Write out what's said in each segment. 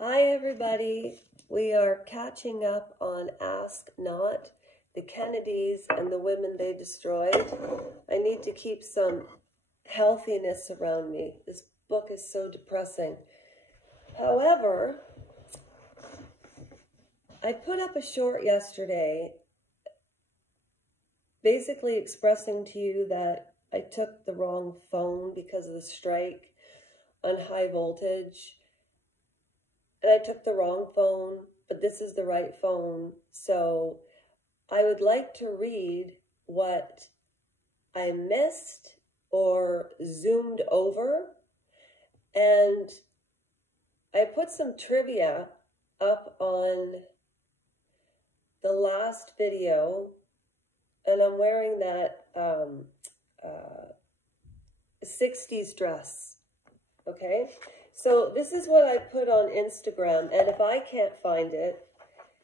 Hi everybody, we are catching up on Ask Not, the Kennedys and the women they destroyed. I need to keep some healthiness around me. This book is so depressing. However, I put up a short yesterday basically expressing to you that I took the wrong phone because of the strike on high voltage. And I took the wrong phone, but this is the right phone. So I would like to read what I missed or zoomed over. And I put some trivia up on the last video. And I'm wearing that 60s dress, okay? So this is what I put on Instagram, and if I can't find it,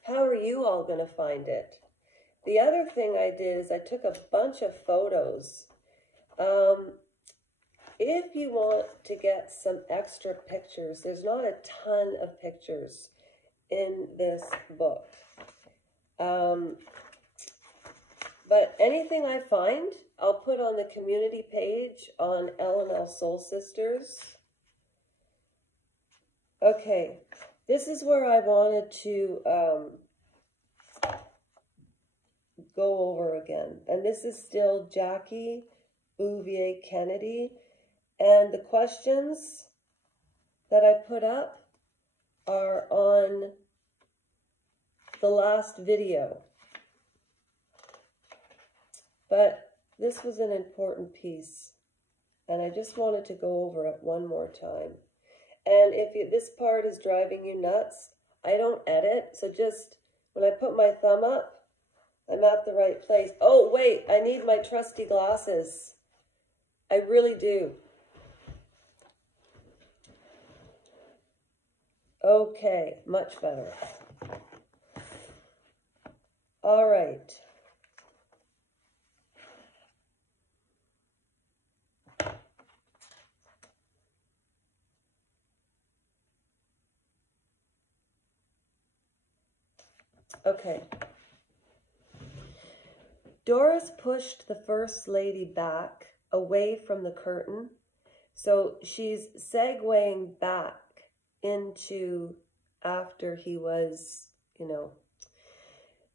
how are you all going to find it? The other thing I did is I took a bunch of photos. If you want to get some extra pictures, there's not a ton of pictures in this book. But anything I find, I'll put on the community page on LML Soul Sisters. Okay, this is where I wanted to go over again. And this is still Jackie Bouvier Kennedy. And the questions that I put up are on the last video. But this was an important piece. And I just wanted to go over it one more time. And if this part is driving you nuts, I don't edit. So just when I put my thumb up, I'm at the right place. Oh, wait, I need my trusty glasses. I really do. Okay, much better. All right. Okay. Doris pushed the First Lady back away from the curtain. So she's segueing back into after he was,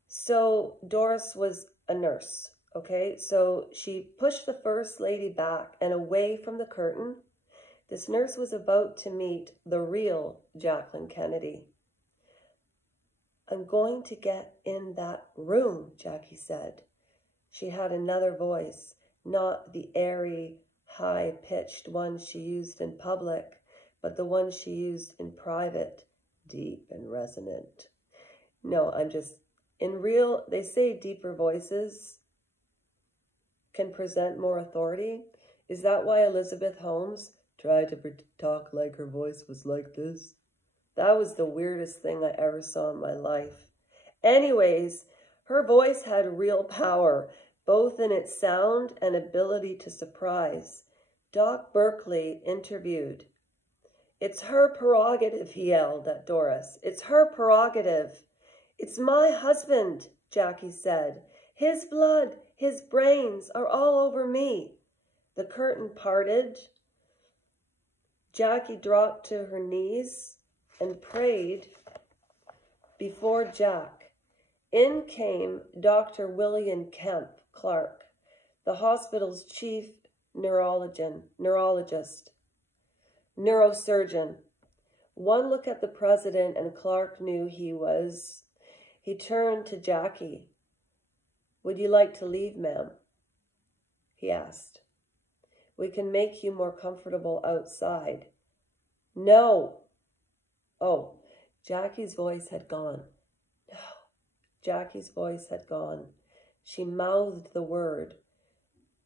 So Doris was a nurse, okay? So she pushed the First Lady back and away from the curtain. This nurse was about to meet the real Jacqueline Kennedy. I'm going to get in that room, Jackie said. She had another voice, not the airy, high-pitched one she used in public, but the one she used in private, deep and resonant. No, they say deeper voices can present more authority. Is that why Elizabeth Holmes tried to talk like her voice was like this? That was the weirdest thing I ever saw in my life. Anyways, her voice had real power, both in its sound and ability to surprise. Doc Berkeley interviewed. It's her prerogative, he yelled at Doris. It's her prerogative. It's my husband, Jackie said. His blood, his brains are all over me. The curtain parted. Jackie dropped to her knees and prayed before Jack. In came Dr. William Kemp Clark, the hospital's chief neurosurgeon. One look at the president and Clark knew he turned to Jackie. Would you like to leave, ma'am? He asked. We can make you more comfortable outside. No. Oh, Jackie's voice had gone. No. Jackie's voice had gone. She mouthed the word.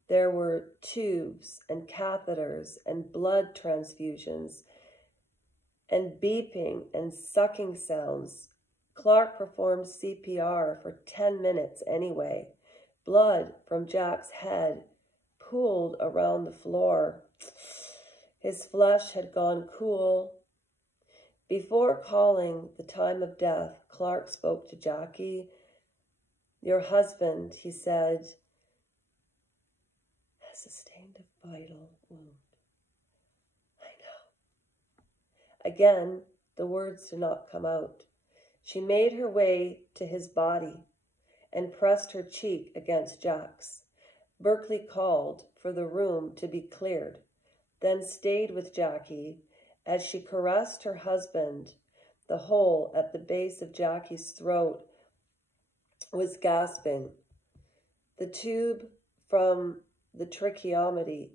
There were tubes and catheters and blood transfusions and beeping and sucking sounds. Clark performed CPR for 10 minutes anyway. Blood from Jack's head pooled around the floor. His flesh had gone cool. Before calling the time of death, Clark spoke to Jackie. Your husband, he said, has sustained a vital wound. I know. Again, the words did not come out. She made her way to his body and pressed her cheek against Jack's. Berkeley called for the room to be cleared, then stayed with Jackie as she caressed her husband. The hole at the base of Jackie's throat was gasping. The tube from the tracheotomy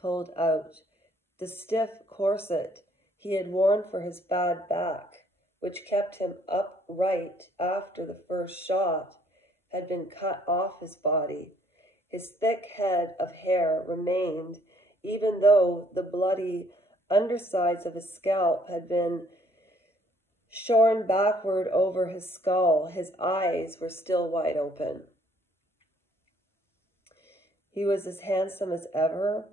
pulled out. The stiff corset he had worn for his bad back, which kept him upright after the first shot, had been cut off his body. His thick head of hair remained, even though the bloody undersides of his scalp had been shorn backward over his skull. His eyes were still wide open. He was as handsome as ever.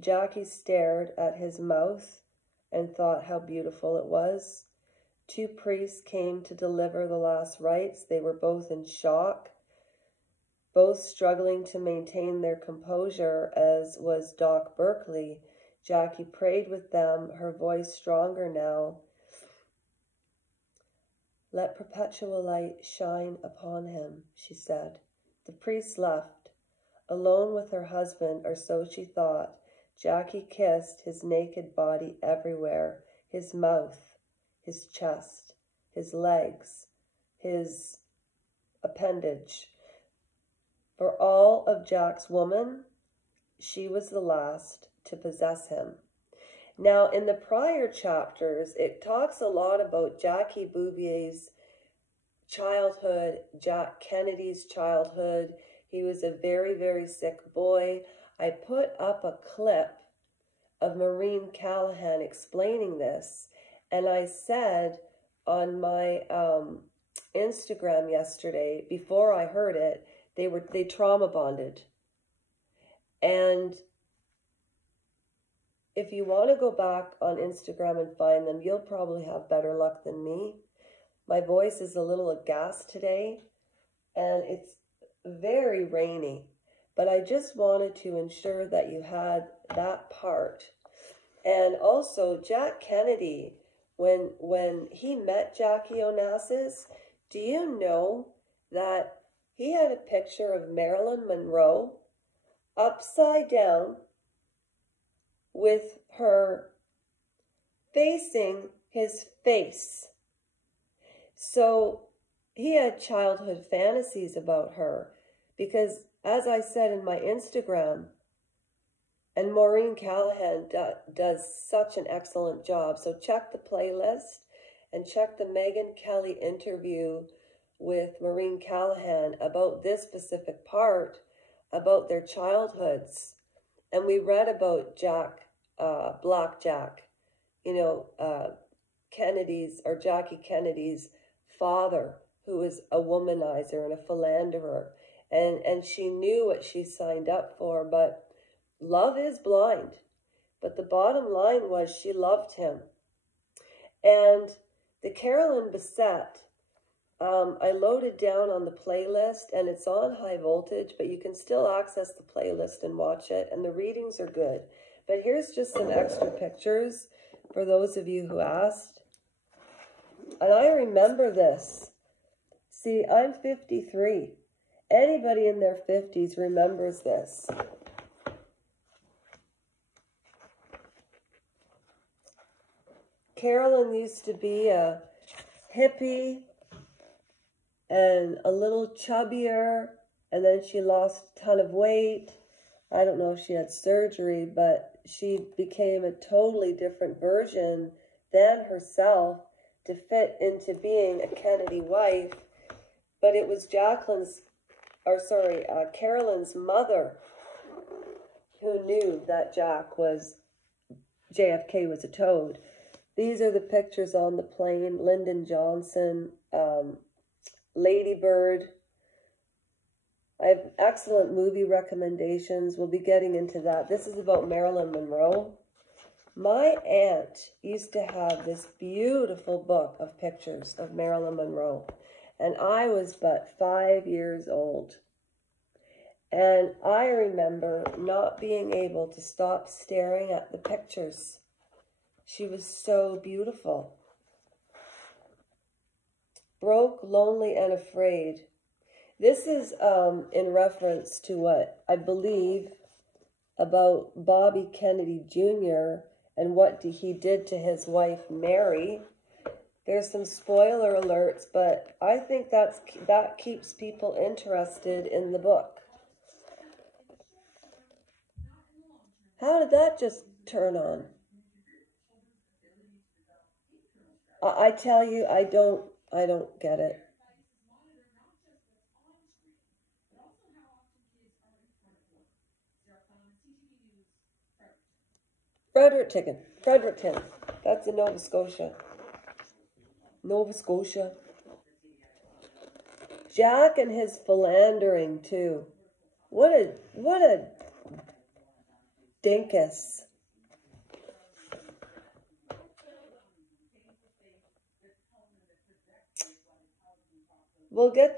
Jackie stared at his mouth and thought how beautiful it was. Two priests came to deliver the last rites. They were both in shock, both struggling to maintain their composure, as was Doc Berkeley. Jackie prayed with them, her voice stronger now. Let perpetual light shine upon him, she said. The priest left. Alone with her husband, or so she thought, Jackie kissed his naked body everywhere, his mouth, his chest, his legs, his appendage. For all of Jack's woman, she was the last to possess him. Now, in the prior chapters, it talks a lot about Jackie Bouvier's childhood, Jack Kennedy's childhood. He was a very, very sick boy. I put up a clip of Maureen Callahan explaining this, and I said on my Instagram yesterday, before I heard it, they trauma bonded. And if you want to go back on Instagram and find them, you'll probably have better luck than me. My voice is a little aghast today, and it's very rainy, but I just wanted to ensure that you had that part. And also, Jack Kennedy, when he met Jackie Onassis, do you know that he had a picture of Marilyn Monroe upside down with her facing his face? So he had childhood fantasies about her because, as I said in my Instagram, and Maureen Callahan does such an excellent job. So check the playlist and check the Megyn Kelly interview with Maureen Callahan about this specific part, about their childhoods. And we read about Jack, Black Jack, Kennedy's, or Jackie Kennedy's father, who was a womanizer and a philanderer. And she knew what she signed up for, but love is blind. But the bottom line was she loved him. And the Carolyn Bessette, I loaded down on the playlist, and it's on high voltage, but you can still access the playlist and watch it, and the readings are good. But here's just some extra pictures for those of you who asked. And I remember this. See, I'm 53. Anybody in their 50s remembers this. Carolyn used to be a hippie and a little chubbier, and then she lost a ton of weight. I don't know if she had surgery, but she became a totally different version than herself to fit into being a Kennedy wife. But it was Carolyn's mother who knew that JFK was a toad. These are the pictures on the plane. Lyndon Johnson, Lady Bird. I have excellent movie recommendations. We'll be getting into that. This is about Marilyn Monroe. My aunt used to have this beautiful book of pictures of Marilyn Monroe, and I was but 5 years old. And I remember not being able to stop staring at the pictures. She was so beautiful. Broke, lonely, and afraid. This is in reference to what I believe about Bobby Kennedy Jr. and what he did to his wife, Mary. There's some spoiler alerts, but I think that keeps people interested in the book. How did that just turn on? I tell you, I don't get it. Fredericton. That's in Nova Scotia. Nova Scotia. Jack and his philandering too. What a dinkus. We'll get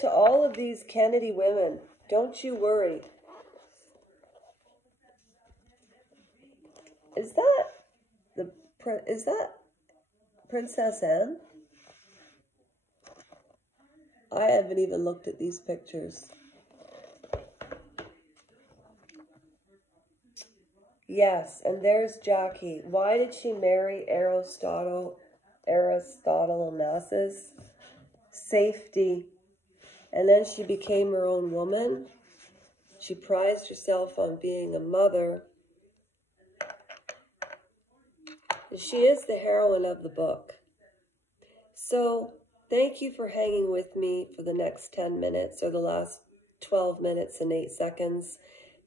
to all of these Kennedy women. Don't you worry. Is that Princess Anne? I haven't even looked at these pictures. Yes, and there's Jackie. Why did she marry Aristotle Onassis? Safety. And then she became her own woman. She prized herself on being a mother. She is the heroine of the book. So, thank you for hanging with me for the next 10 minutes or the last 12 minutes and 8 seconds.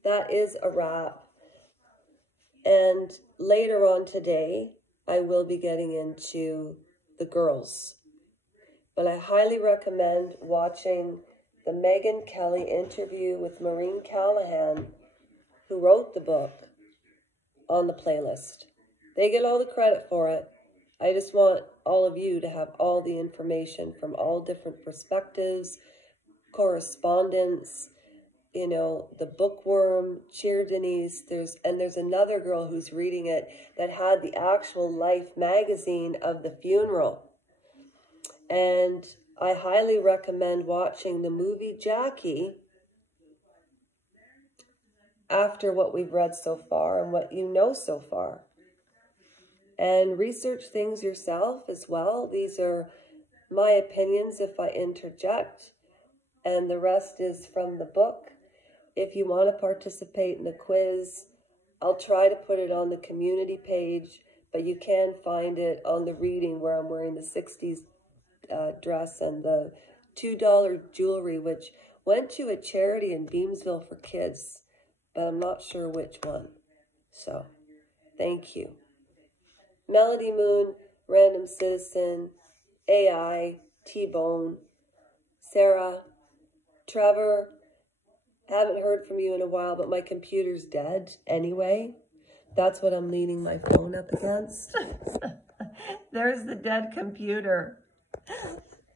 That is a wrap. And later on today, I will be getting into the girls. But I highly recommend watching the Megyn Kelly interview with Maureen Callahan, who wrote the book, on the playlist. They get all the credit for it. I just want all of you to have all the information from all different perspectives, correspondence, you know, the bookworm, Cheer Denise. There's another girl who's reading it that had the actual Life magazine of the funeral. And I highly recommend watching the movie Jackie after what we've read so far and what you know so far. And research things yourself as well. These are my opinions if I interject, and the rest is from the book. If you want to participate in the quiz, I'll try to put it on the community page, but you can find it on the reading where I'm wearing the 60s dress and the $2 jewelry, which went to a charity in Beamsville for kids, but I'm not sure which one. So, thank you. Melody Moon, Random Citizen, AI, T-Bone, Sarah, Trevor, haven't heard from you in a while, but my computer's dead anyway. That's what I'm leaning my phone up against. There's the dead computer.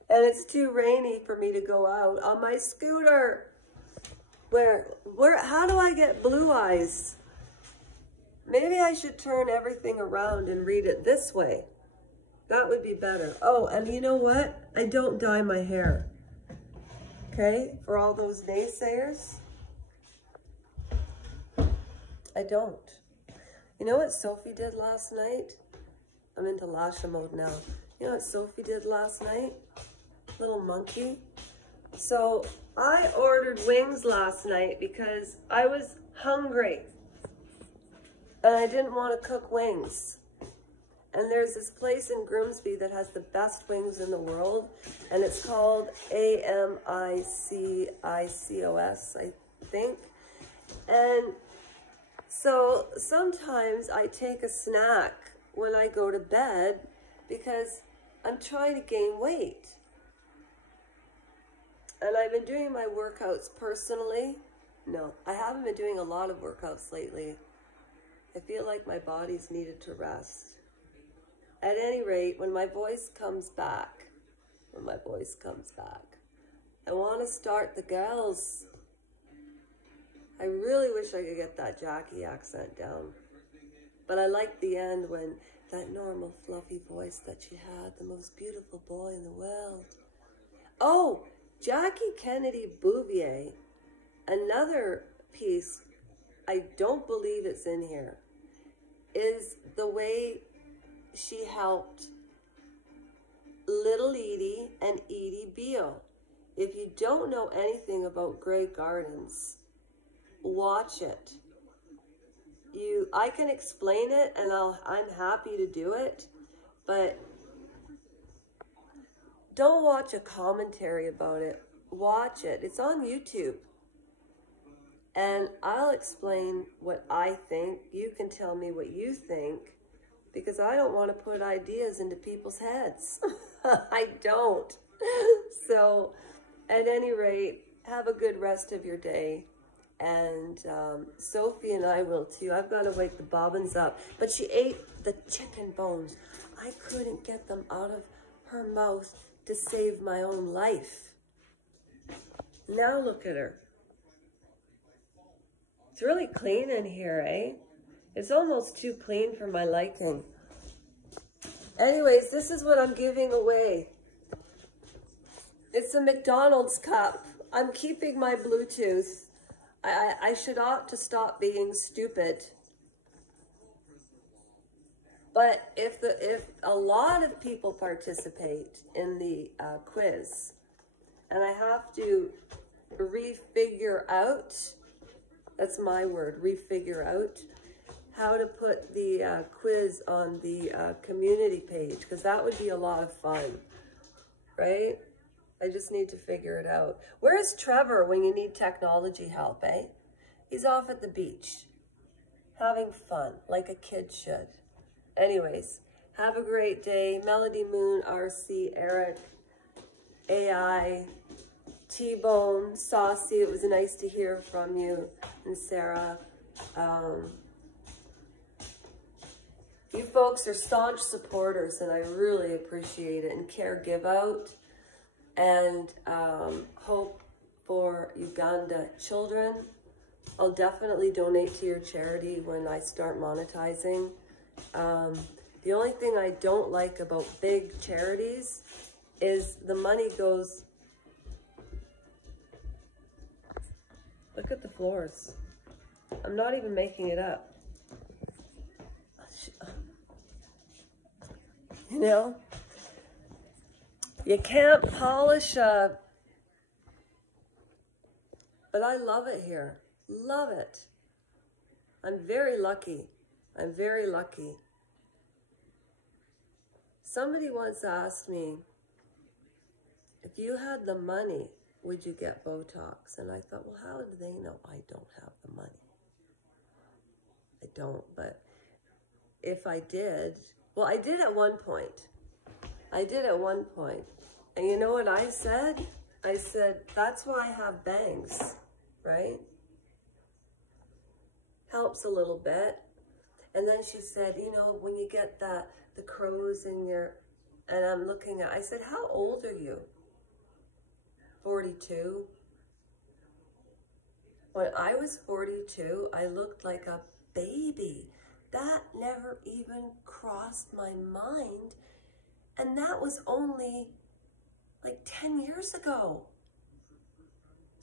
And it's too rainy for me to go out on my scooter. How do I get blue eyes? Maybe I should turn everything around and read it this way. That would be better. Oh, and you know what? I don't dye my hair. Okay? For all those naysayers. I don't. You know what Sophie did last night? I'm into Lasha mode now. You know what Sophie did last night? Little monkey. So I ordered wings last night because I was hungry. And I didn't want to cook wings. And there's this place in Grimsby that has the best wings in the world. And it's called AMICICOS, I think. And so sometimes I take a snack when I go to bed because I'm trying to gain weight. And I've been doing my workouts personally. No, I haven't been doing a lot of workouts lately. I feel like my body's needed to rest. At any rate, when my voice comes back, I want to start the girls. I really wish I could get that Jackie accent down. But I liked the end when that normal fluffy voice that she had, the most beautiful boy in the world. Oh, Jackie Kennedy Bouvier, another piece, I don't believe it's in here, is the way she helped Little Edie and Edie Beale. If you don't know anything about Grey Gardens, watch it. I can explain it, and I'm happy to do it, but don't watch a commentary about it. Watch it. It's on YouTube. And I'll explain what I think. You can tell me what you think, because I don't want to put ideas into people's heads. I don't. So, at any rate, have a good rest of your day. And Sophie and I will too. I've got to wake the Bobbins up. But she ate the chicken bones. I couldn't get them out of her mouth to save my own life. Now look at her. It's really clean in here, eh? It's almost too clean for my liking. Anyways, this is what I'm giving away. It's a McDonald's cup. I'm keeping my Bluetooth. I should ought to stop being stupid. But if a lot of people participate in the quiz, and I have to refigure out, that's my word, refigure out, how to put the quiz on the community page, because that would be a lot of fun, right? I just need to figure it out. Where's Trevor when you need technology help, eh? He's off at the beach, having fun, like a kid should. Anyways, have a great day. Melody Moon, RC, Eric, AI, T-Bone, Saucy, it was nice to hear from you, and Sarah. You folks are staunch supporters, and I really appreciate it, and care give out. And hope for Uganda children. I'll definitely donate to your charity when I start monetizing. The only thing I don't like about big charities is the money goes... Look at the floors. I'm not even making it up. You know? You can't polish a... But I love it here. Love it. I'm very lucky. I'm very lucky. Somebody once asked me, if you had the money, would you get Botox? And I thought, well, how do they know I don't have the money? I don't, but if I did, well, I did at one point. I did at one point. And you know what I said? I said, that's why I have bangs, right? Helps a little bit. And then she said, you know, when you get the crows in your, and I'm looking at, I said, how old are you? 42. When I was 42, I looked like a baby. That never even crossed my mind. And that was only like 10 years ago.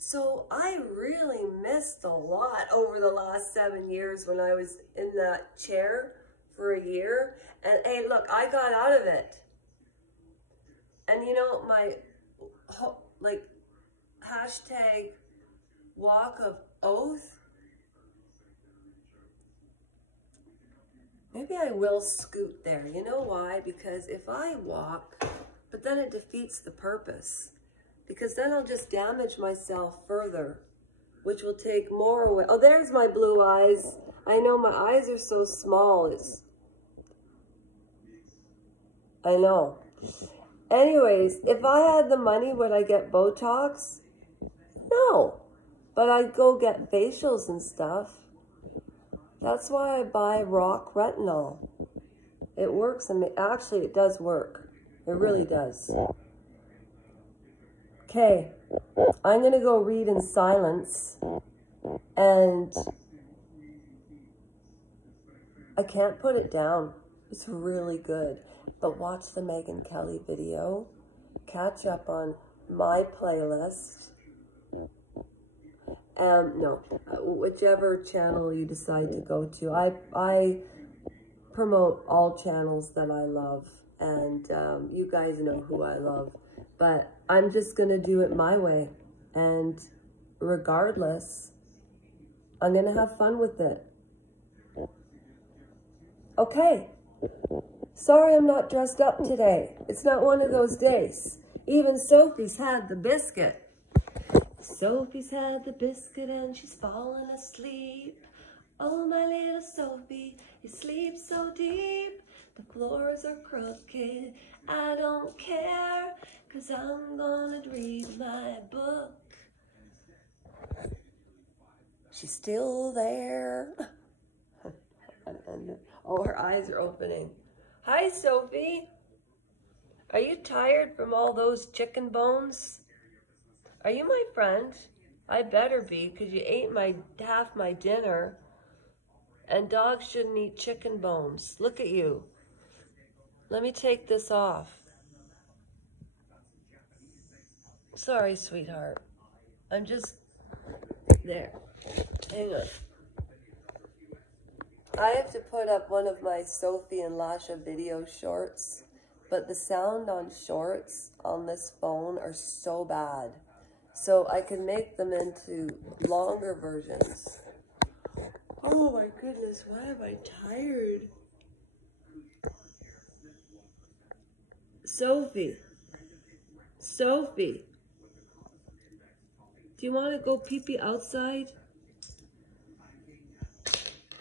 So I really missed a lot over the last 7 years when I was in that chair for a year. And hey, look, I got out of it. And you know, my like hashtag walk of oath, maybe I will scoot there. You know why? Because if I walk, but then it defeats the purpose. Because then I'll just damage myself further, which will take more away. Oh, there's my blue eyes. I know my eyes are so small. I know. Anyways, if I had the money, would I get Botox? No. But I'd go get facials and stuff. That's why I buy Rock Retinol. It works, and actually it does work. It really does. Okay, I'm gonna go read in silence, and I can't put it down. It's really good. But watch the Megyn Kelly video. Catch up on my playlist. No, whichever channel you decide to go to. I promote all channels that I love, and you guys know who I love. But I'm just going to do it my way. And regardless, I'm going to have fun with it. Okay. Sorry I'm not dressed up today. It's not one of those days. Even Sophie's had the biscuit. Sophie's had the biscuit and she's fallen asleep. Oh, my little Sophie, you sleep so deep. The floors are crooked, I don't care, 'cause I'm gonna read my book. She's still there. Oh, her eyes are opening. Hi, Sophie. Are you tired from all those chicken bones? Are you my friend? I better be, 'cause you ate half my dinner. And dogs shouldn't eat chicken bones. Look at you. Let me take this off. Sorry, sweetheart. I'm just... There. Hang on. I have to put up one of my Sophie and Lasha video shorts, but the sound on shorts on this phone are so bad. So I can make them into longer versions. Oh my goodness, why am I tired? Sophie. Sophie. Do you want to go pee-pee outside?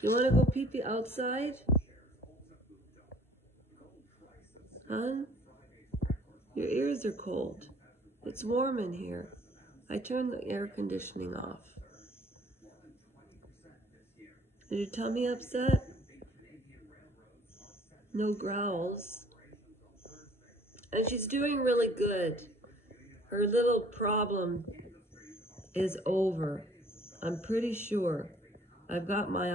You want to go pee-pee outside? Hun? Your ears are cold. It's warm in here. I turned the air conditioning off. Is your tummy upset? No growls. And she's doing really good. Her little problem is over. I'm pretty sure. I've got my eye